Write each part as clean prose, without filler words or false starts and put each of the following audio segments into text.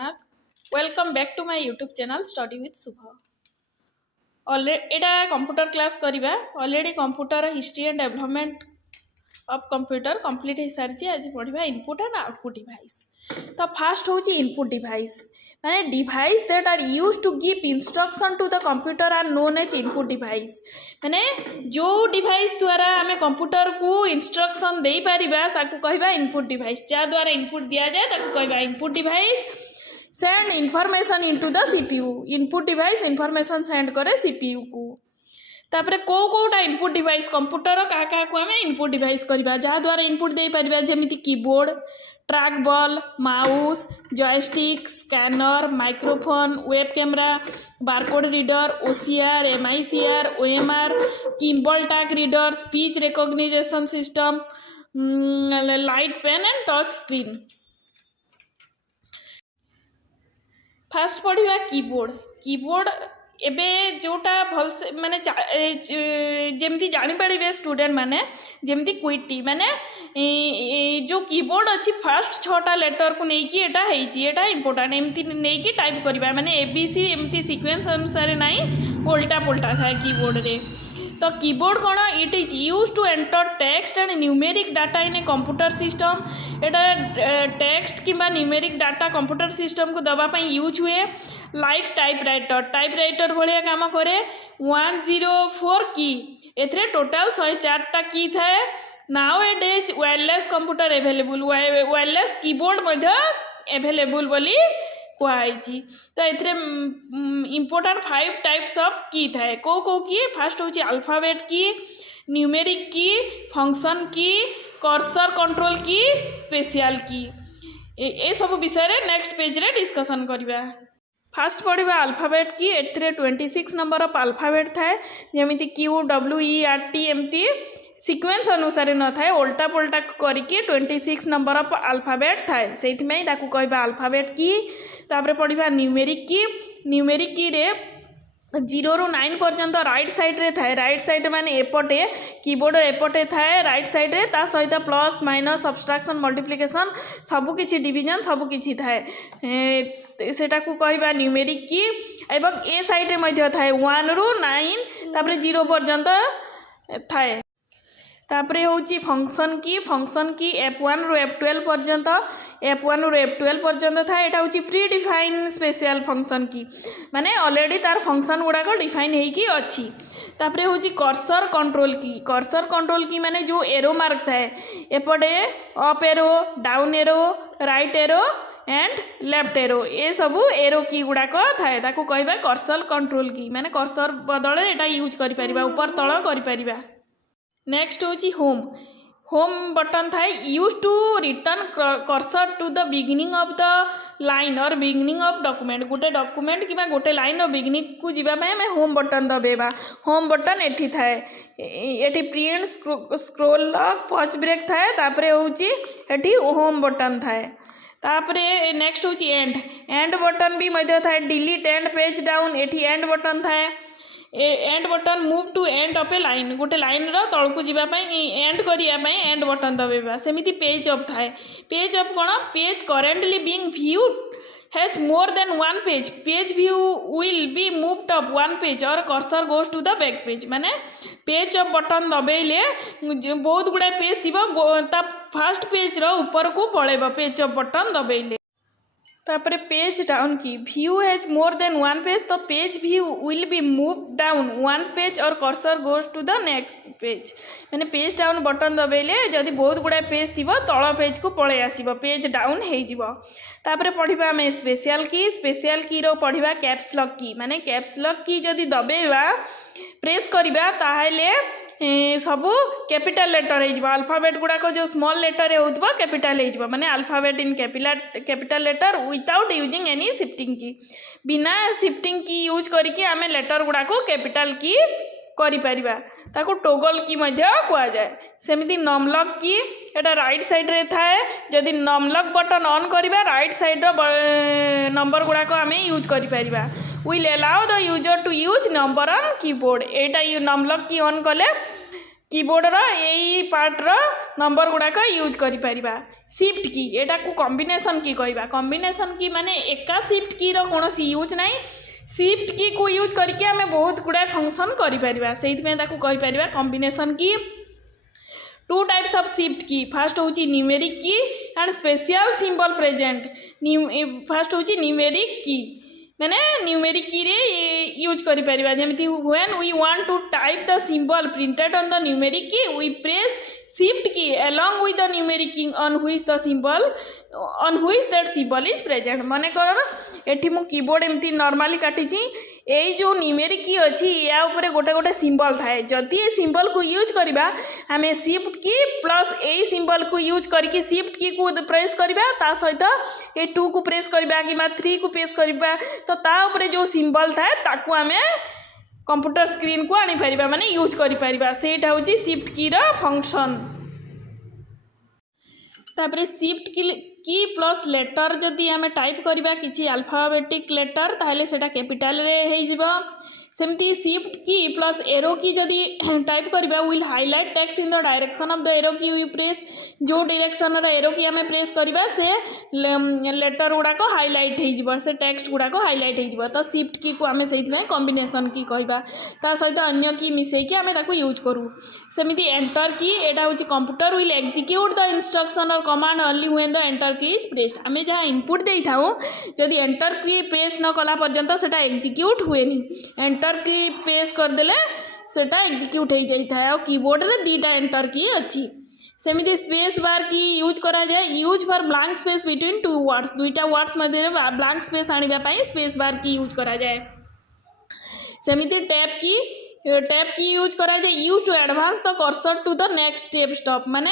Jagannath. Welcome back to my YouTube channel study with Shubh. Already एटा computer class करिबा। Already computer history and development of computer complete हो सारी। आज पढ़ा input and output device. तो first हूँ इनपुट डिवाइस माने device that are use to give instruction to the computer are known as input device. माने जो डिवाइस द्वारा आम कंप्यूटर को इंस्ट्रक्शन दे पारिबा ताकू कहबा इनपुट डिवाइस। जा द्वारा इनपुट दिया जाए ताकू कहबा input device. Send information into the CPU. Input device information send करे सीपीयू को। तापरे कोटा इनपुट डिवाइस कंप्यूटर क्या को आम इनपुट डिवाइस करवा जहाँद्वारा इनपुट दे पारिबा जेमिति keyboard, track ball, mouse, joystick, scanner, microphone, web camera, barcode reader, OCR, MICR, OMR, Kimball tag reader, speech recognition system, light pen and touch screen. First पढ़ा keyboard. Keyboard एबे जोटा भलसे माने जेमती जानी पारे स्टूडेंट माने जेमती क्विटी माने जो कीबोर्ड अच्छी फास्ट 6टा लेटर को लेकिन एटा हेची एटा इंपोर्टेंट एमती नहीं टाइप करवा माने एबीसी एमती सीक्वेंस अनुसार नहीं उल्टा पुल्टा था कीबोर्ड रे। तो कीबोर्ड कौन it is use to enter text and numeric data in a computer system. एटा टेक्स्ट किंबा न्यूमेरिक डाटा कंप्यूटर सिस्टम को दवापाई यूज हुए। Like typewriter. टाइपराइटर भाया काम करे 104 की एथरे टोटाल 104टा की थाए। Nowadays wireless computer available wireless keyboard मध्य एवेलेबल बोली कहुई। तो ये इम्पोर्टेंट 5 टाइप्स ऑफ की थाए। को की फास्ट हूँ अल्फाबेट की, न्यूमेरिक की, फंक्शन की, कर्सर कंट्रोल की, स्पेशल की। ए सब विषय नेक्स्ट पेज रे डिस्कशन करवा। फास्ट पढ़ा अल्फाबेट की। एथिरे 26 नंबर ऑफ अल्फाबेट थाए जमीती Q W E R T एमती सीक्वेंस अनुसार न थाए उल्टा पुल्टा करके 26 नंबर ऑफ अल्फाबेट थाए से कहबा अल्फाबेट की। तापरे पढ़ा न्यूमेरिक की। न्यूमेरिक की रे 0 ରୁ 9 पर्यंत राइट साइड रे थाए। राइट साइड माने एपटे कीबोर्ड एपटे थाए राइट साइड रे ता सहित प्लस माइनस सब्सट्रैक्शन मल्टीप्लिकेशन सबु किछि डिवीजन सबु किछि थाए सेटा को कहबा न्यूमेरिक की। एवं ए साइड रे मध्य थाए 1 ରୁ 9 तापरे 0 पर्यंत थाए। तापरे होची फंक्शन की। फंक्शन की F1 ରୁ F12 पर्यंत F1 ରୁ F12 पर्यंत था। यहाँ हूँ प्री डिफाइन स्पेशल फंक्शन की माने ऑलरेडी तार फंक्शन गुड़ाक डिफाइन होगी अच्छी। तापरे हूँ cursor control key. Cursor control key माने जो एरो मार्क थाए एपटे up arrow, down arrow, right arrow and left arrow ये सबू एरो की गुड़ाक थाए ताको कहबा कर्सर कंट्रोल की। माने कर्सर बदल एटा यूज करि परिबा ऊपर तळ करि परिबा। नेक्स्ट हूँ होम। होम बटन थाए use to return cursor to the beginning of the line or beginning of document. गोटे डॉक्यूमेंट कि गोटे लाइन बिगिनिंग को जीवाई आम होम बटन दबेबा। होम बटन एठी थाए एठी प्रिंट स्क्रोल पॉज ब्रेक थाए। तापरे होची एठी होम बटन थाए। तापरे नेक्स्ट हूँ एंड। एंड बटन भी मध्य थाए डिलीट एंड पेज डाउन एठी एंड बटन थाए। End button move to end of a line गोटे लाइन तल को जीवाई एंड करने एंड बटन दबेबा। सेमिति पेज अप थाए। पेज अप कौन page currently being viewed has more than 1 page. Page view will be moved up 1 page और cursor goes to the back page. माने पेज अप बटन दबेले बहुत गुड़ा पेज थी फर्स्ट पेज रो ऊपर को पड़ेब पेज अप बटन दबेले। तापरे page down key view has more than 1 page तो page view will be move down 1 page और cursor goes to the next page. मैंने पेज डाउन बटन दबेले जदि बहुत गुड़ा पेज थी तल पेज को पलि आसब पेज डाउन हो। तापरे पढ़ा आम स्पेशल की। स्पेशल की रो पढ़ा कैप्स लॉक की। माने कैप्स लॉक की जदि दबेबा प्रेस करवा ताहले सबू कैपिटल लेटर हो। अल्फाबेट गुड़ाक जो स्मॉल लेटर हो कैपिटल हो माने alphabet in capital letter without using any shifting key. बिना शिफ्टिंग की यूज करके आम लेटर गुड़ाक कैपिटल की करिपरिबा ताको टोगल की मध्य कहुए। सेमिति नमलक की एटा राइट साइड रे थाए जदि नमलक बटन ऑन करिबा राइट साइड रो नंबर गुड़ाक आम यूज करिपरिबा। Will allow the user to use number on keyboard. एटा नमलक की ऑन कले कीबोर्ड रो यही पार्ट रो नंबर गुड़ाक यूज करिपरिबा। शिफ्ट की एटा को कॉम्बिनेशन की कहबा। कॉम्बिनेशन की माने एका शिफ्ट की रो कोनोसी यूज नाही। शिफ्ट की को यूज करके आमे बहुत गुड़ा फंक्शन करिपरिबा, सेइतमे ताकू कहिपरिबा combination key. Two types of shift key, first होची numeric key and special symbol present. First होची न्यूमेरिक की मैंने न्यूमेरिक की रे यूज करि परिबा। जेमिति when we want to type the symbol printed on the numeric key we press shift key along with the numeric key on which that symbol is present। माने कर एठी मु keyboard एमती normally काटिची, एई जो न्यूमेरिक की अछि या ऊपर गोटे गोटे सिंबल थाए। जदि ए सिंबल को यूज करबा हमें शिफ्ट की प्लस ए सिंबल को यूज करके शिफ्ट की को प्रेस करबा, ता सहित ए 2 को प्रेस करबा कि 3 को प्रेस करबा, तो ता ऊपर जो सिंबल थाए ताकू हमें कंप्यूटर स्क्रीन को आनी परिबा माने यूज करि परिबा। सेटा होची शिफ्ट की रा फंक्शन। तापरे शिफ्ट की प्लस लेटर जदि आमे टाइप करबा किछि अल्फाबेटिक लेटर ताहले सेटा कैपिटल रे हे जिवो। सेमती शिफ्ट की प्लस एरो की जदि टाइप करबा will highlight text in the direction of the arrow की वी प्रेस। जो डायरेक्शन रे एरो की आमे प्रेस करबा से लेटर गुडा को हाईलाइट हे जिवो, से टेक्स्ट गुडा को हाईलाइट हे जिवो। तो शिफ्ट की को आमे सेइथमे कॉम्बिनेशन की कहबा, ता सहित अन्य की मिसै की आमे ताकू यूज करू। सेमिति एंटर की एटा होची computer will execute the instruction और command only when the enter key is pressed. आमे जहाँ इनपुट देई थाउ जदि एंटर की प्रेस न कला पर्यंत सेटा एग्जीक्यूट हुएनी। एंटर की प्रेस कर देले सेटा एग्जीक्यूट हो जाई था। कीबोर्ड रे दीटा एंटर की अच्छी। सेमिति स्पेस बार की यूज करा जाए, use for blank space between two words. दुईटा वर्ड्स मध्य ब्लैंक स्पेस आनिबा पई स्पेस बार की यूज करा जाए। सेमिति टैप की यूज करा जाए, use to advance the cursor to the next stop माने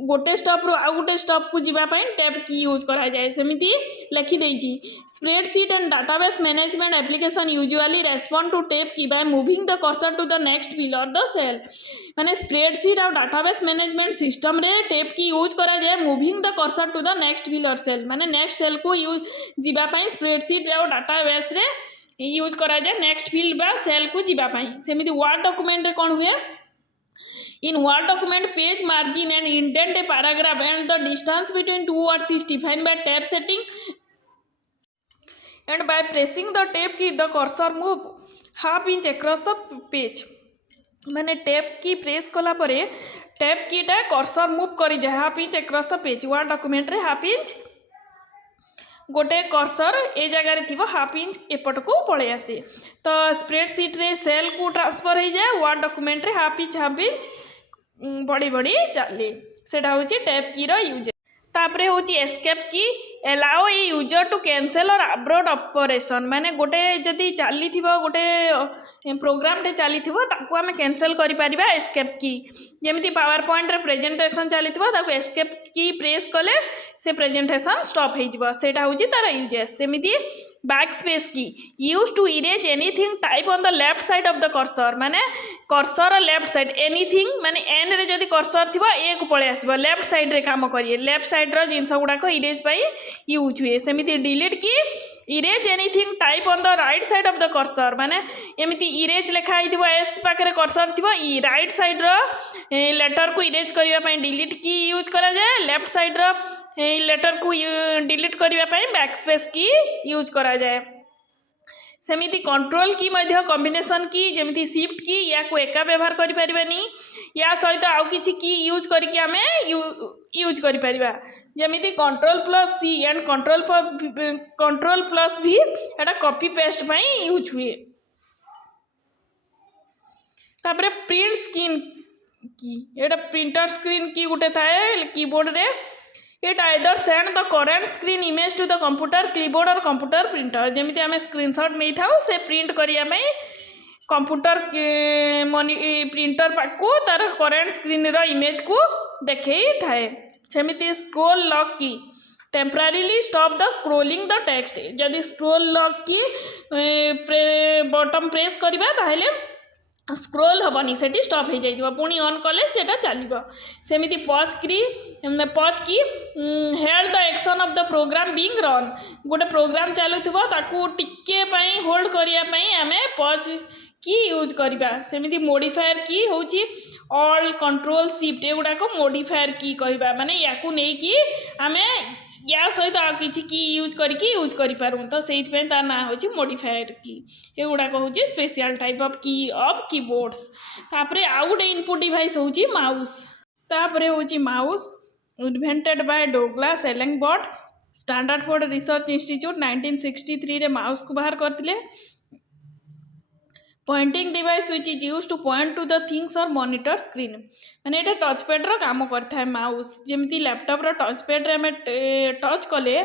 गोटे स्टॉप रो आ गोटे स्टॉप को जीवा पई टैप की यूज करा जाए। सेमिति लिखि देइची spreadsheet and database management application usually respond to tab key by moving the cursor to the next field और द सेल। माने स्प्रेडशीट और डाटाबेस मैनेजमेंट सिस्टम रे टैप की यूज करा जाए moving the cursor to the next field और cell. माने next cell को use जीवा पई स्प्रेडशीट और डाटाबेस रे यूज करा जाए नेक्स्ट फील्ड बा सेल को जीवा पई। सेमिति वर्ड डॉक्यूमेंट रे कोन हुए, in word document page margin and indent a paragraph and the distance between two words is defined by tab setting and by pressing the tab key the cursor move half inch across the page. माने tab key press कला परे tab कीटा cursor move करी जाए half inch across the page. Word document रे half inch गोटे cursor ए जगह थी हाफ इंच एपट को पड़े आसे। तो स्प्रेडशीट रे सेल को ट्रांसफर हो जाए, वर्ड डॉक्यूमेंट रे हाफ इंच बढ़ी बढ़ी चले। सेटा होची टैब की रो यूज। तापरे होची escape key allows a user to cancel or abort operation. माने गोटे जदि चली गोटे प्रोग्राम टे चली ताकू आमे कैंसल करि परिबा एस्केप की। जेमिति पावर पॉइंट रे प्रेजेंटेशन चली ताकू एस्केप की प्रेस कले से प्रेजेंटेशन स्टॉप हो जिवो। सेटा होची तार यूजेस। सेमिति backspace key use to erase anything type on the left side of the cursor. माने कर्सर लेफ्ट साइड एनीथिंग माने एन रे जदि कर्सर थिबो ए को पळे आसीबो लेफ्ट साइड रे काम करिए, लेफ्ट साइड रो जिंस गुडा को इरेज पई यूज हुए। सेमिति डिलीट की erase anything type on the right side of the cursor. माने एमिति इरेज लिखा हिथिबो एस पाखरे कर्सर थिबो ई राइट साइड रो लेटर को इरेज करिवा पई डिलीट की यूज करा जाए। लेफ्ट साइड रो लेटर को डिलीट करिवा पई बैक स्पेस की यूज करा जाए। सेमिति कंट्रोल की मध्य कॉम्बिनेशन की जेमिति शिफ्ट की या को एका व्यवहार करि परिबानी, या सहित आउ किछि की यूज करके आमे यूज करि परिबा। जेमिति control plus C and control plus V एटा कॉपी पेस्ट पई यूज हुए। तापरे प्रिंट स्क्रीन की एटा प्रिंटर स्क्रीन की गुटे थाए कीबोर्ड रे। It either send the current screen image to the computer keyboard or computer printer. जेमिति आमे स्क्रीनशॉट नै थाउ से प्रिंट करिया पई कंप्यूटर प्रिंटर पाकू तार करेंट स्क्रीन रो इमेज को देखै थाए। सेमिति स्क्रोल लॉक की temporarily stop the scrolling the text. जदि स्क्रोल लॉक की बटन प्रेस करिबा ताहेले स्क्रोल हेनी से स्टॉप हो जाइए पुणी ऑन कले सेटा चलो। सेमिति pause key held the action of the program being run. गोटे प्रोग्राम चलुवा ताकू टिके होल्ड करिया पई आमे पॉज की यूज करवा सेमती मोडिफायर की होची ऑल कंट्रोल शिफ्ट एगुड़ाक मोडिफायर की कहवा माने या नहीं कि आम या सहित आ किसी की यूज करके यूज करूँ तो से तार ना हो मोडिफायर की एगुड़ाक हूँ स्पेशल टाइप ऑफ कीबोर्ड्स तापरे आउ गोटे इनपुट डिवाइस हूँ माउस तापरे हूँ mouse invented by Douglas Engelbart Stanford research institute 1963 रे माउस को बाहर करते pointing device which is use to point to the things और मॉनिटर स्क्रीन माने ये टच पैड्र काम करता है माउस जमी लैपटॉप टच पैड्रे आम टच कले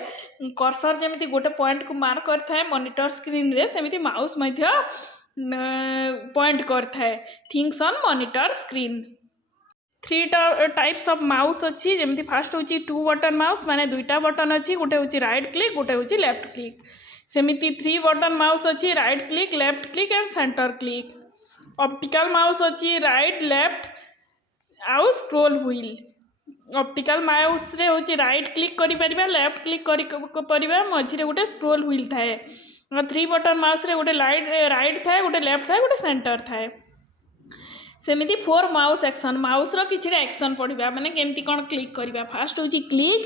कर्सर जमी गोटे पॉइंट को मार्क करता है मॉनिटर स्क्रीन रे सेमती माउस पॉइंट करता है things on monitor screen 3 types of mouse अच्छी जमी फास्ट हूँ 2 बटन माउस माने 2टा बटन अच्छी गोटे हूँ राइट क्लिक गोटे हूँ लेफ्ट क्लिक सेमिति 3 बटन माउस अच्छी right click left click and centre click optical mouse अच्छी राइट लेफ्ट आउ स्क्रोल व्हील ऑप्टिकल माउस रे होची राइट क्लिक करि परिबा लेफ्ट क्लिक करिबा मझिरे गोटे स्क्रोल व्हील थाए 3 बटन माउस रे गोटे राइट थाए गोटे लेफ्ट थाए गोटे सेंटर थाए सेमिति 4 माउस एक्शन माउस रो किछि एक्शन पड़िबा माने केमती कोन क्लिक करिबा फास्ट होची click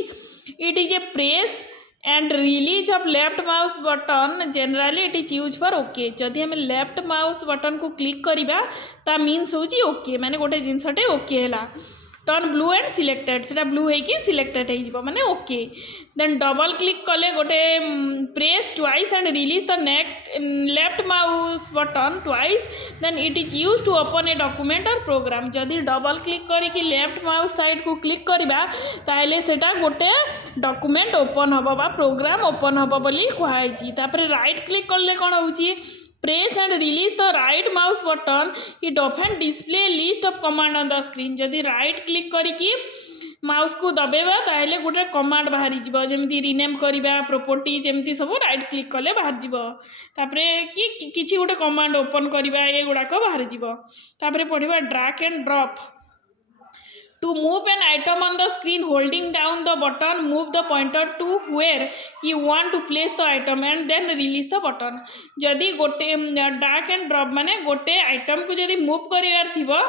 it is A press and release of left mouse button generally it is use for okay जदि आम लेफ्ट माउस बटन को क्लिक करिबा ता मीन्स होची ओके माने गोटे जिनसटे ओके हैला टर्न ब्लू एंड सिलेक्टेड सेटा ब्लू है कि सिलेक्टेड हो माने ओके देन डबल क्लिक कले गोटे press twice and release the left mouse button twice then it is use to open a document or program जदि डबल क्लिक करके left mouse side को क्लिक करबा ताइले सेटा गोटे डॉक्यूमेंट ओपन हबो बा प्रोग्राम ओपन हबो बोली कहै छी तापर राइट क्लिक करले कोन होची press and release the right mouse button it often display list of command on the screen जदि राइट क्लिक करिकी माउस को दबेबा ताहले गोटे कमांड बाहरी जिवो जेमती रीनेम करिबा प्रॉपर्टीज एमती सब राइट क्लिक कले बाहर जिवो तापरे कि किछि गोटे कमांड ओपन करिबा ए गुडाक बाहर जिवो तापरे पढिबा drag and drop To move an item on the screen, holding down the button, move the pointer to where you want to place the item and then release the button. जदि गोटे drag and drop माने गोटे item को जदि move करिवार थिबो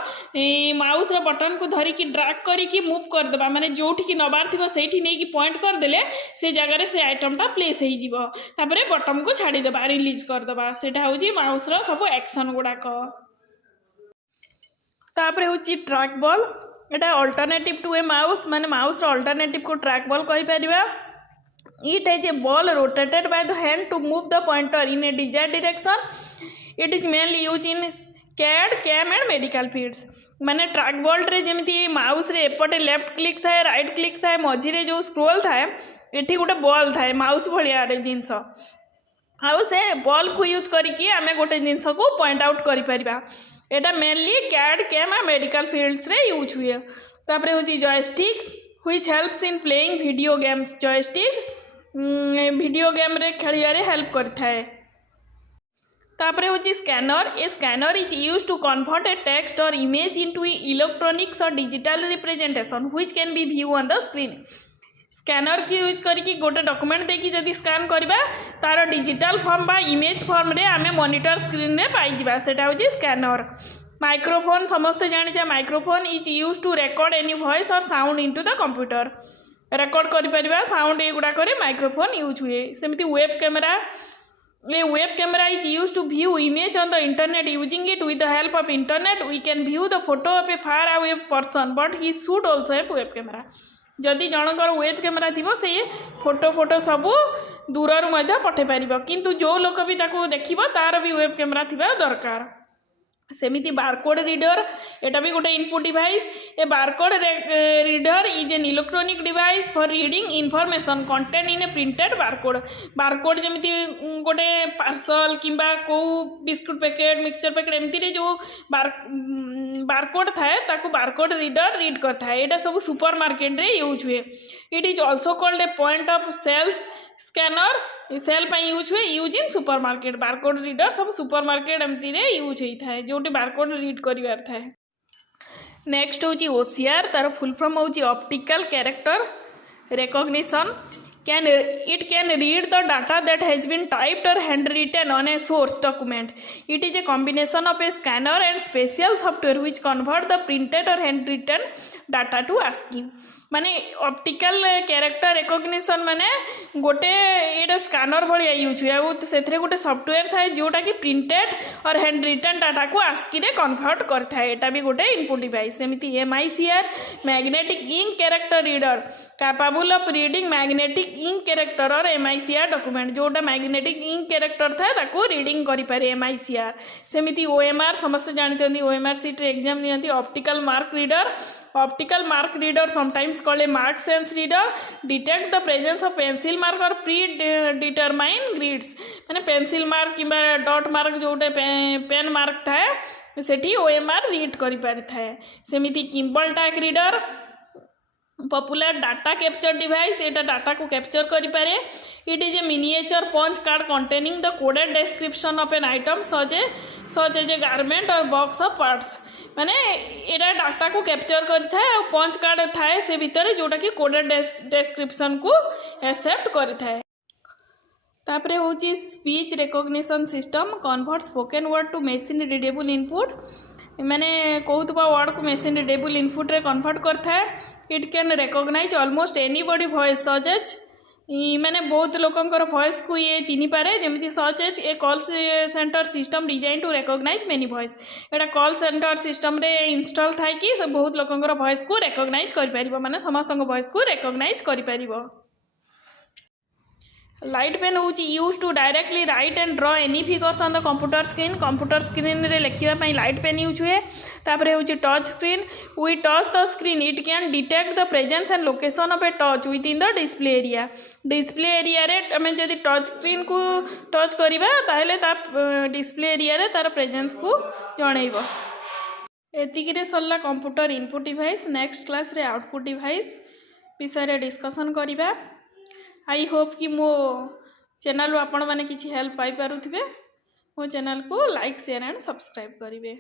mouse रो button को धरी की ड्रैग करी की मूव कर देबा माने जोठी की नबार थिबो सेठी नै की पॉइंट कर देले से जगह रे से आइटम टा प्लेस होई जिवो तापरे बटन को छाडी देबा रिलीज कर देबा सेटा होची माउस रो सब एक्शन गुडाक तापरे होची ट्रैक बॉल एटा अल्टरनेटिव टू ए माउस माने माउस अल्टरनेटिव को ट्रैक बॉल कहि परिबा it is a ball rotated by the hand to move the pointer in a desired direction it is mainly use in CAD CAM and medical fields माने track ball रे जेमिति mouse रे एपटे left click थाए right click थाए मझिरे जो scroll थाए एठी गोटे बॉल थाए माउस भलिया जिनस आउ से बॉल को यूज करिकी आमे गोटे जिनस को पॉइंट आउट करि परिबा एटा mainly CAD CAM or medical fields रे यूज हुए तापरे होची joystick which helps in playing video games joystick video game रे खेलिया रे हेल्प करता है तापरे होची scanner a scanner is use to convert a text or image into electronics or digital representation which can be view on the screen scanner की use करके गोटे डॉक्यूमेंट देखी जदि स्कैन करबा तार डिजिटल फॉर्म बा इमेज फॉर्म रे आमे मॉनिटर स्क्रीन रे पाई जिबा सेटा होची स्कैनर माइक्रोफोन समस्त जानिछा microphone is use to record any voice और sound into the computer record करि परिबा साउंड एगुडा करे माइक्रोफोन यूज हुए सेमती web camera A web camera is used to view image on the internet. Using it with the help of internet, we can view the photo of a far away person, but he should also have web camera. जदि जनकर web camera थी से photo सबू दूर पठे पार किंतु जो लोक भी देखिबो तार भी वेब कैमेरा थिबा दरकार सेमिति बारकोड रीडर एटा भी गोटे input device a barcode reader is an electronic device for reading information content in a printed barcode जमिति गोटे पार्सल किंबा को बिस्कुट पैकेट मिक्सचर पैकेट एमती जो बारकोड थाए ताकू बारकोड रीडर रीड करता है एटा सब सुपर मार्केट रे यूज हुए it is also called a point of sales scanner sale use हुए use in supermarket barcode reader सब सुपर मार्केट एमती रे यूज होता है जोटी बारकोड रीड करिवार थाए नेक्स्ट होची ओसीआर तार फुल फॉर्म होची optical character recognition it can read the data that has been typed or handwritten on a source document. It is a combination of a scanner and special software which convert the printed or handwritten data to ASCII. माने optical character recognition माने गोटे ये scanner भाया use हुए से गोटे software थाए जोटा कि printed or handwritten data को आस्की रे कन्वर्ट करता है यहाँ भी गोटे इनपुट डिवाइस सेमती MICR magnetic ink character reader capable of reading magnetic ink character or MICR document जोटा मैग्नेटिक इंक कैरेक्टर थाए ताको रीडिंग करि पारे MICR सेमती OMR समस्त जानते OMR सीट एग्जाम नियंती optical mark reader sometimes called a mark sense reader detect the presence of pencil mark or predetermined grids माने पेंसिल मार्क कि डॉट मार्क जोटे पेन मार्क थाए सेठी OMR रीड करि पारि थाए सेमिति Kimball tag reader popular data capture device एटा डाटा को कैप्चर करि पारे it is a miniature punch card containing the coded description of an item such as a garment और बॉक्स ऑफ पार्ट्स माने एटा डाटा को कैप्चर करिथाए और punch card थाए से भितर जोटा कि कोडेड डिस्क्रिप्शन को एक्सेप्ट करिथाए तापरे होची speech recognition system convert spoken word to machine readable input मैंने कहूबा वर्ड को मशीन रीडेबल इनपुट रे कन्वर्ट करता है it can recognise almost anybody voice such as मैंने बहुत लोकंकर वॉइस को ये चिन्ह पारे जमी such as a call centre system design to recognise many voice एटा कॉल सेंटर सिस्टम रे इंस्टॉल थाई कि बहुत लोकंकर वॉइस को रिकॉग्नाइज कर पारिबो माने समस्त वॉइस को रिकॉग्नाइज कर पारिबो लाइट पेन हूँ use to directly write and draw any figures on the computer screen रे लिखापी लाइट पेन यूज हुए तापर हूँ touch screen we touch the screen it can detect the presence and location of a touch within the display area रे आम जब touch screen को touch करवा डिस्प्ले एरिया रे तार प्रेजेंस को जनइब एतिकी सरला computer input device next class रे आउटपुट डिवाइस विषय डिस्कसन करवा आई होप कि मो चैनल आपण मैंने किसी हेल्प पाई पारुथिबे मो चैनल को लाइक शेयर एंड सब्सक्राइब करेंगे।